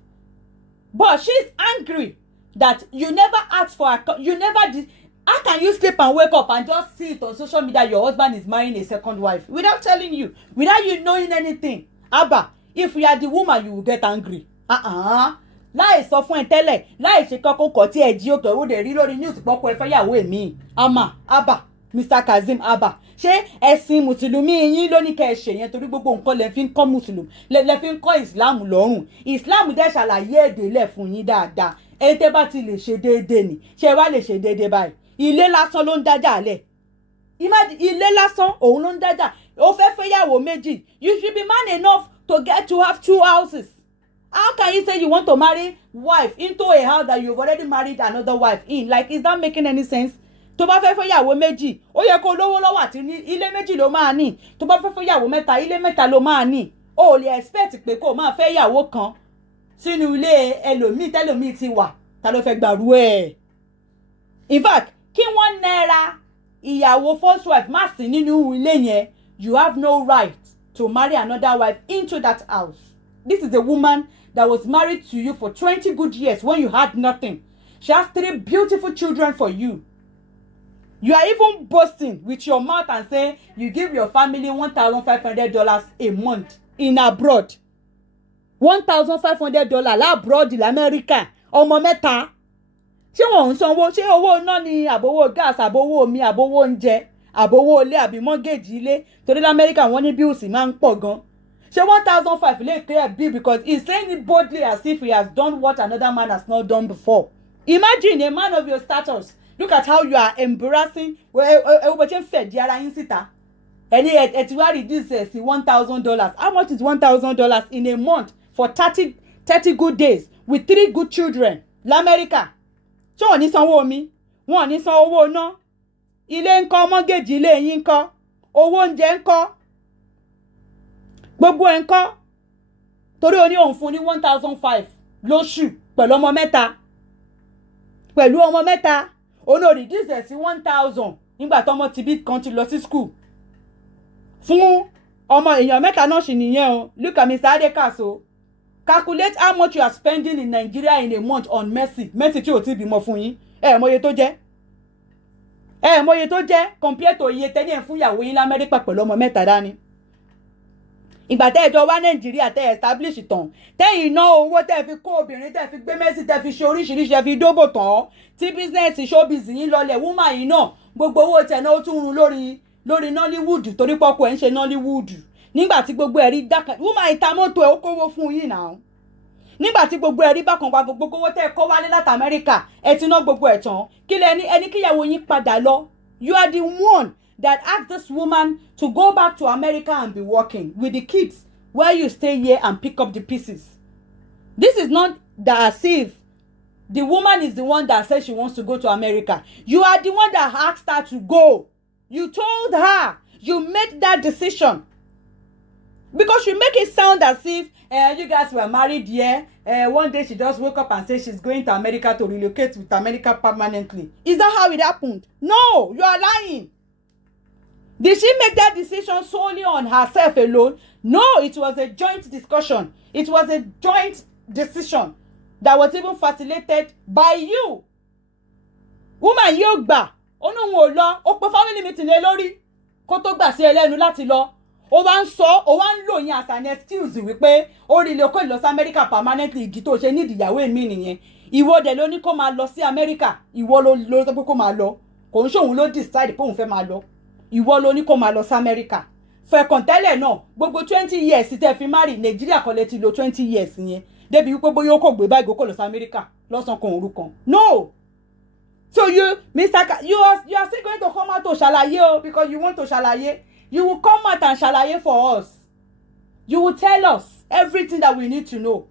But she's angry that you never asked for her. You never did. How can you sleep and wake up and just see it on social media your husband is marrying a second wife without telling you, without you knowing anything? Abba, if you are the woman, you will get angry. Láì sọ fún ẹ tẹ́lẹ̀, láì ṣe kọ́kọ́ kọ̀ tí ẹ jí òkè ó dẹ̀ rí lórí news pọ́pọ́ ẹ fẹ́yàwó mi. Abba, Mr. Kazeem Abba. Ṣé ẹ̀sìn mùsùlùmí yín ló ní kẹ́ ẹ ṣe yẹn torí gbogbo nǹkan lẹ fi ń kọ́ mùsùlùmí, lẹ fi ń kọ́ ìsìláàmù lọ́rùn. Ìsìláàmù dẹ̀ ṣàlàyé èdè lẹ̀ fún yín dáadáa. Ẹni tẹ́ bá ti lè ṣe déédéé ni. Ṣé wá lè ṣe déédéé báyìí? Ilé lásán ló ń dájà lẹ̀. Ilé lásán òun ló ń dájà. Ó fẹ́ fẹ́yàwó méjì. You should be man enough to get to have 2 houses. How can you say you want to marry wife into a house that you've already married another wife in? Like, is that making any sense? Tó bá fẹ́ fẹ́yàwó méjì, ó yẹ kó lówó lọ́wọ́ àti ní ilé méjì ló máa ní. Tó bá fẹ́ fẹ́yàwó mẹ́ta, ilé mẹ́ta ló máa ní. O lè expect pé kó máa fẹ́yàwó kan sínú ilé ẹlòmíì tẹ́lòmíì ti wà. Ta ló fẹ́ gbàrú ẹ̀? In fact, kí wọ́n nẹ́ra ìyàwó first wife má sí nínú ilé yẹn, you have no right to marry another wife into that house. This is a woman that was married to you for 20 good years when you had nothing. She has 3 beautiful children for you. You are even boasting with your mouth and saying you give your family $1,500 a month in abroad. $1,500 l'abroad in America. Ọmọ mẹ́ta. Ṣé wọ́n ń sanwó? Ṣé owó iná ni àbówó gas, àbówó omi, àbówó oúnjẹ, àbówó ilé àbí mortgage ilé? Torí l'America wọ́n ní bills máa ń pọ̀ gan. Ṣé 1,500 lè clear bill because he's saying it boldly as if he has done what another man has not done before. Imagine a man of your status. Look at how you are embarrassing. Everybody fed the ara yín síta. Ẹni ẹ ti wá reduce sí $1,000. How much is $1,000 in a month for 30 good days with 3 good children? L'America. Ṣé wọ́n ní sanwó omi? Wọ́n ní san owó iná. Ilé ńkọ́, mortgage ilé yín ńkọ́. Owó oúnjẹ ńkọ́. Gbogbo ẹ̀ ńkọ́. Torí o ní òun fún ní 1,500 lóṣù pẹ̀lú ọmọ mẹ́ta. Pẹ̀lú ọmọ mẹ́ta. O no reduce sí 1,000 nígbà tọ́mọ ti bí kan ti lọ sí school. Fún ọmọ èèyàn mẹ́ta náà sì nìyẹn o. Look at Mr. Adekaz o. Calculate how much you are spending in Nigeria in a month on Mercy. Mercy tí o ti bímọ fún yín. Mọye tó jẹ́. Mọye tó jẹ́ compare to iye tẹ́ni ẹ̀ fún ìyàwó yín l'Amẹ́ríkà pẹ̀lú ọmọ mẹ́ta dání. Ìgbà tẹ́ ẹjọ́ wá Nàìjíríà tẹ́ establish tán. Tẹ́ iná owó tẹ́ fi kó obìnrin tẹ́ fi gbé Mercy tẹ́ fi ṣe oríṣiríṣi ẹ fi dóbò tán. Tí business showbiz yín lọlẹ̀ woman yìí náà gbogbo owó tẹ̀ náà ó tún run lórí Nollywood torí pọ́kọ ẹ̀ ń ṣe Nollywood. Nígbà tí gbogbo ẹ̀rí dákan woman ìta mọ́tò ẹ̀ ó kówó fún yín náà. Nígbà tí gbogbo ẹ̀rí bákan pa gbogbo owó tẹ́ kó wálé láti Amẹ́ríkà ẹ ti ná gbogbo ẹ̀ tán. Kí lẹ ẹni kíyàwó yín padà lọ. You are the one that asked this woman to go back to America and be working with the kids while you stay here and pick up the pieces. This is not that as if the woman is the one that says she wants to go to America. You are the one that asked her to go. You told her. You made that decision. Because you make it sound as if you guys were married here. One day she just woke up and said she's going to America to relocate with America permanently. Is that how it happened? No, you are lying. Did she make that decision solely on herself alone? No, it was a joint discussion. It was a joint decision that was even facilitated by you. Woman yóò gbà, ó ní òun ò lọ, ó pe family meeting lé lórí kó tó gbà sí ẹlẹ́nu láti lọ. ó wá ń sọ ó wá ń lò yín as an excuse wípé ó rí ilé okó lọ sí America permanently ìdí tó ṣe nídìí ìyàwó mi nìyẹn ìwọ dẹ̀ ló ní kó máa lọ sí America ìwọ ló sọ pé kó máa lọ kò ń ṣòun ló decide pé òun fẹ́ máa lọ ìwọ ló ní kó máa lọ sí America fẹ̀kàn tẹ́lẹ̀ náà gbogbo 20 years tẹ́ fi marry Nàìjíríà kan lè ti lo 20 years yẹn débi wípé bóyá ó kò gbé báyìí kó lọ sí America lọ́sàn kan òru kan no. So you, Mr. You are still going to come out to ṣàlàyé because you want to ṣàlàyé. You will come out and ṣàlàyé for us. You will tell us everything that we need to know.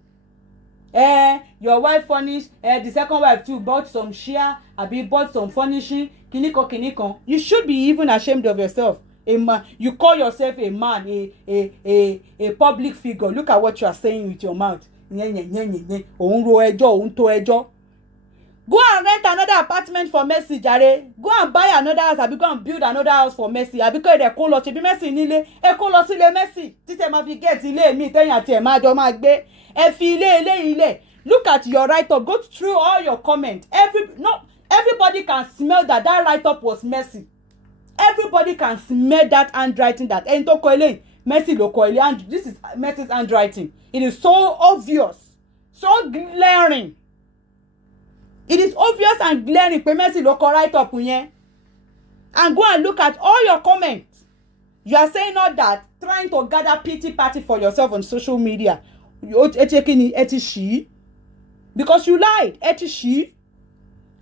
Your wife furnished, the second wife too bought some share, abi bought some furnishing, kiniko. You should be even ashamed of yourself. A man, you call yourself a man, a public figure. Look at what you are saying with your mouth. Òun ro ẹjọ́, òun tó ẹjọ́. Go and rent another apartment for Mercy, jare. Go and buy another house, abi go and build another house for Mercy. Abi ko ede kó lọ ti bí Mercy nílé. Ẹ kó lọ sílé Mercy. Títẹ máa fi get ilé mi tẹ́yìn àti ẹ̀ máa jọ máa gbé. Ẹ fi ilé. Look at your write up. Go through all your comments. Everybody can smell that write up was Mercy. Everybody can smell that handwriting that ẹni tó kọ eléyìí Mercy ló kọ eléyìí and this is Mercy's handwriting. It is so obvious, so glaring. It is obvious and glaring pé Mercy ló kọ write up yẹn. And go and look at all your comments. You are saying all that, trying to gather pity party for yourself on social media. Because you lied.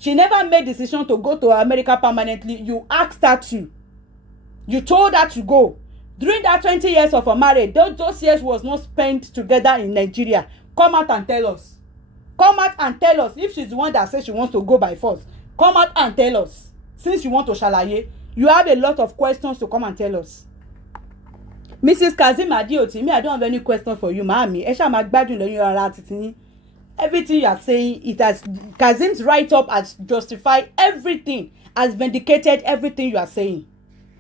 She never made decision to go to America permanently. You asked her to. You told her to go. During that 20 years of her marriage, those years was not spent together in Nigeria. Come out and tell us. Come out and tell us if she's the one that says she wants to go by force. Come out and tell us. Since you want to ṣàlàyé, you have a lot of questions to come and tell us. Mrs. Kazim Adioti, me, I don't have any question for you, Mami. Ẹ ṣá máa gbádùn lẹ́yìn ara títí yín. Everything you are saying, Kazim's write-up has justified everything, has vindicated everything you are saying.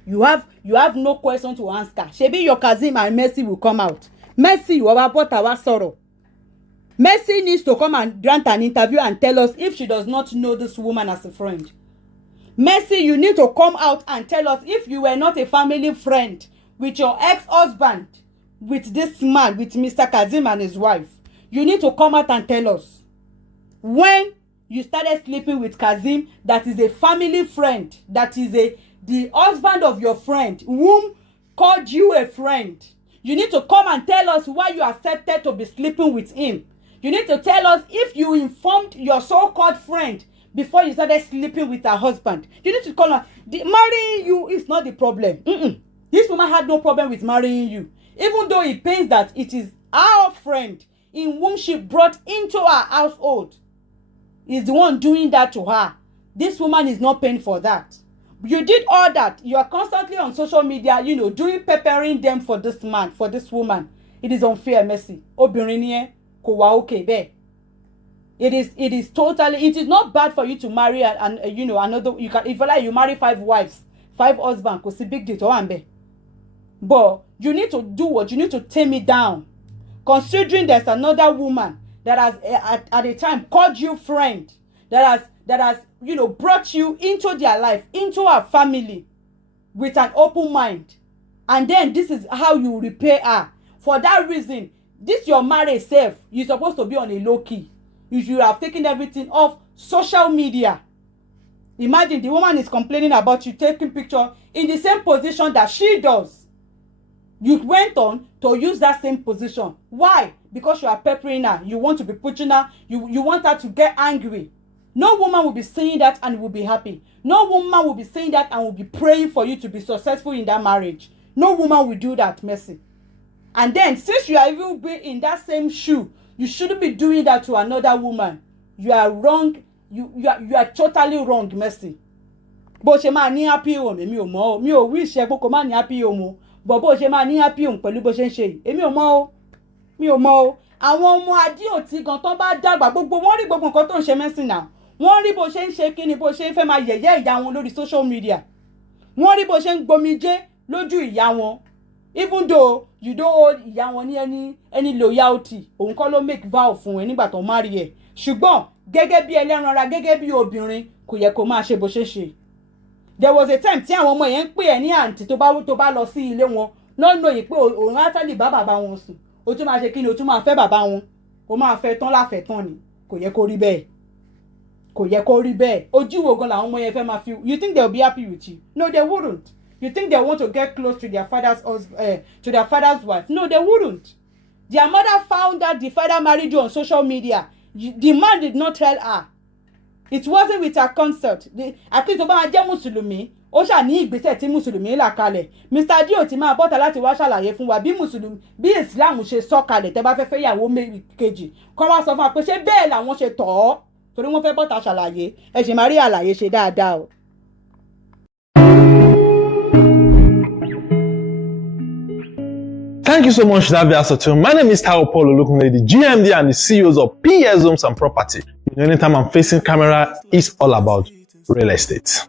You have no question to answer. Ṣebí your Kazim and Mercy will come out. Mercy, you have bought our sorrow. Mercy needs to come and grant an interview and tell us if she does not know this woman as a friend. Mercy, you need to come out and tell us if you were not a family friend with your ex-husband, with this man, with Mr. Kazim and his wife. You need to come out and tell us when you started sleeping with Kazim, that is a family friend, that is the husband of your friend, whom called you a friend. You need to come and tell us why you accepted to be sleeping with him. You need to tell us if you informed your so-called friend before you started sleeping with her husband. You need to call her. Marrying you is not the problem. This woman had no problem with marrying you, even though it pains that it is our friend in whom she brought into her household is the one doing that to her. This woman is not paying for that. You did all that. You are constantly on social media, doing peppering them for this man, for this woman. It is unfair, Mercy. Obìnrin ni ẹ́, kò wá okay bẹ́ẹ̀. It is not bad for you to marry another. If you marry 5 wives, 5 husbands, kò sí big deal tó wà ńbẹ̀. But you need to do what? You need to tame it down. Considering there's another woman that has at a time called you friend, that has brought you into their life, into her family with an open mind, and then this is how you repay her. For that reason, this your marriage self, you're supposed to be on a low key. You should have taken everything off social media. Imagine the woman is complaining about you taking picture in the same position that she does. You went on to use that same position. Why? Because you are peppering her. You want to be pushing her. You want her to get angry. No woman will be saying that and will be happy. No woman will be saying that and will be praying for you to be successful in that marriage. No woman will do that, Mercy. And then, since you are even being in that same shoe, you shouldn't be doing that to another woman. You are wrong. You are totally wrong, Mercy. Bó ṣe máa ní happy home, èmi ò mọ̀ o. Mi ò wish ẹ kó má ní happy home o. But bó ṣe máa ní happy home pẹ̀lú bó ṣe ń ṣe yìí, èmi ò mọ̀ o. Mi ò mọ̀ o. Àwọn ọmọ Adéòtí gan tán bá dàgbà, gbogbo wọn rí gbogbo nǹkan tó ń ṣe Mercy náà. Wọ́n rí bó ṣe ń ṣe kíni, bó ṣe ń fẹ́ máa yẹ̀yẹ́ ìyá wọn lórí social media. Wọ́n rí bó ṣe ń gbomijé lójú ìyá wọn. Even though you don't hold ìyá wọn ní any loyalty, òun kọ́ ló make vow fún ẹ nígbà tó marry ẹ. Ṣùgbọ́n gẹ́gẹ́ bí ẹlẹ́ran ara, gẹ́gẹ́ bí obìnrin, kò yẹ kó máa ṣe bó ṣe ṣe. There was a time tí àwọn ọmọ yẹn ń pè ẹ́ ní àǹtí tó bá lọ sí ilé wọn, not knowing pé òun actually bá bàbá wọn sùn ó tún máa ṣe kí ni ó tún máa fẹ́ bàbá wọn ó máa fẹ́ tán láfẹ́ tán ni kò yẹ kó rí bẹ́ẹ̀ kò yẹ kó rí bẹ́ẹ̀ ojú wo gan làwọn ọmọ yẹn fẹ́ máa fi you think they will be happy with you no they wouldn't you think they want to get close to their father's wife no they wouldn't their mother found out the father married you on social media the man did not tell her it wasn't with her consent àti tó bá jẹ́ mùsùlùmí ó ṣà ní ìgbésẹ̀ tí mùsùlùmí là kalẹ̀ Mr. Dio ti máa bọ́ta láti wá ṣàlàyé fún wa bí mùsùlùmí bí Islam ṣe sọ kalẹ̀ tẹ́ bá fẹ́ fẹ́ ìyàwó kejì kọ́ wá sọ fún wa pé ṣé bẹ́ẹ̀ làwọn ṣe tọ̀ ọ́ torí wọ́n fẹ́ bọ́ta ṣàlàyé ẹ ṣì máa rí àlàyé ṣe dáadáa o. Thank you so much, Davi Asoto. My name is Tao Paul Olukunle, the GMD and the CEOs of PS Homes and Property. Anytime I'm facing camera, it's all about real estate.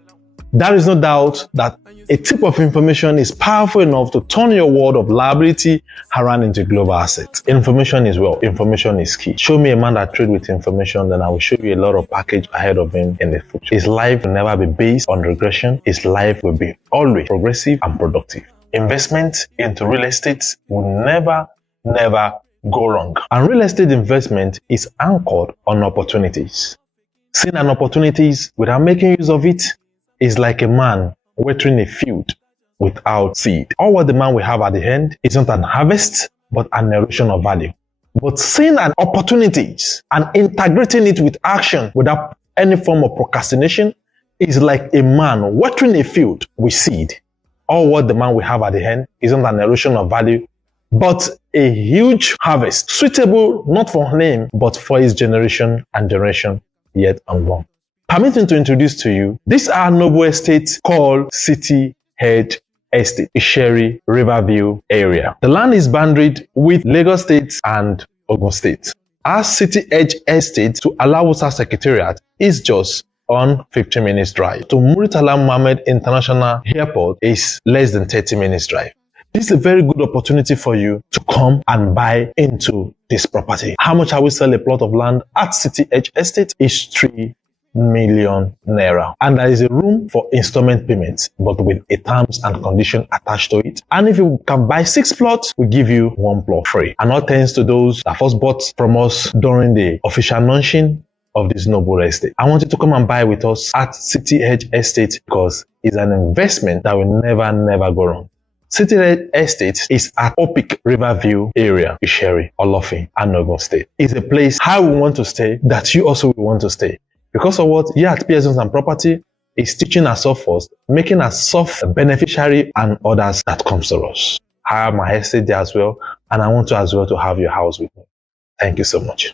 There is no doubt that a tip of information is powerful enough to turn your world of liability around into global assets. Information is wealth. Information is key. Show me a man that trades with information, then I will show you a lot of package ahead of him in the future. His life will never be based on regression. His life will be always progressive and productive. Investment into real estate will never go wrong. And real estate investment is anchored on opportunities. Seeing an opportunities without making use of it is like a man watering a field without seed. All what the man will have at the end is not an harvest, but an erosion of value. But seeing an opportunities and integrating it with action without any form of procrastination is like a man watering a field with seed. All what the man will have at the end is not an erosion of value, but a huge harvest, suitable not for him, but for his generation and generation yet unborn. Permit me to introduce to you, this are noble estate called City Edge Estate, Isheri, Riverview area. The land is boundaried with Lagos State and Ogun State. Our City Edge Estate to Alawusa Secretariat is just on 15 minutes drive. To Muritala Mohammed International Airport is less than 30 minutes drive. This is a very good opportunity for you to come and buy into this property. How much I will sell a plot of land at City Edge Estate is 3 million naira. And there is a room for installment payments, but with a terms and condition attached to it. And if you can buy 6 plots, we give you 1 plot free. And all thanks to those that first bought from us during the official launching of this noble estate. I want you to come and buy with us at City Edge Estate because it's an investment that will never go wrong. City Edge Estate is at Opik Riverview area, Isheri, Olofin, and Ogun State. It's a place how we want to stay that you also will want to stay. Because of what here at PS Homes and Property is teaching ourselves first, making ourselves a beneficiary and others that comes to us. I have my estate there as well, and I want to as well to have your house with me. Thank you so much.